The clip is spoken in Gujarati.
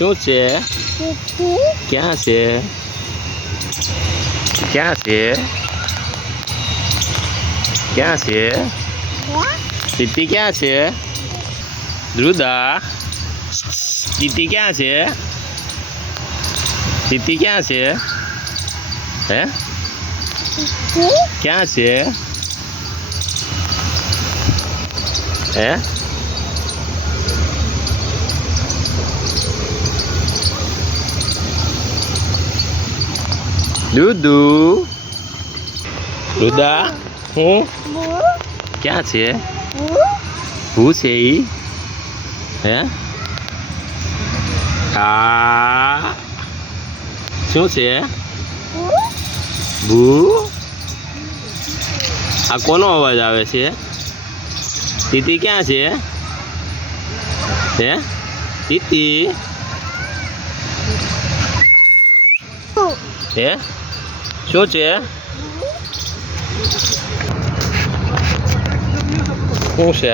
શું છે? ક્યાં છે? ક્યાં છે? ક્યાં છે? તીતી ક્યાં છે? ધ્રુદા તીતી ક્યાં છે? તીતી ક્યાં છે? હે ક્યાં છે? હે દૂધુ રુદા હું ક્યાં છે? હું છે ઈ? હે આ શું છે? ભૂ આ કોનો અવાજ આવે છે? તીતી ક્યાં છે? હે તીતી હે શું છે? શું છે?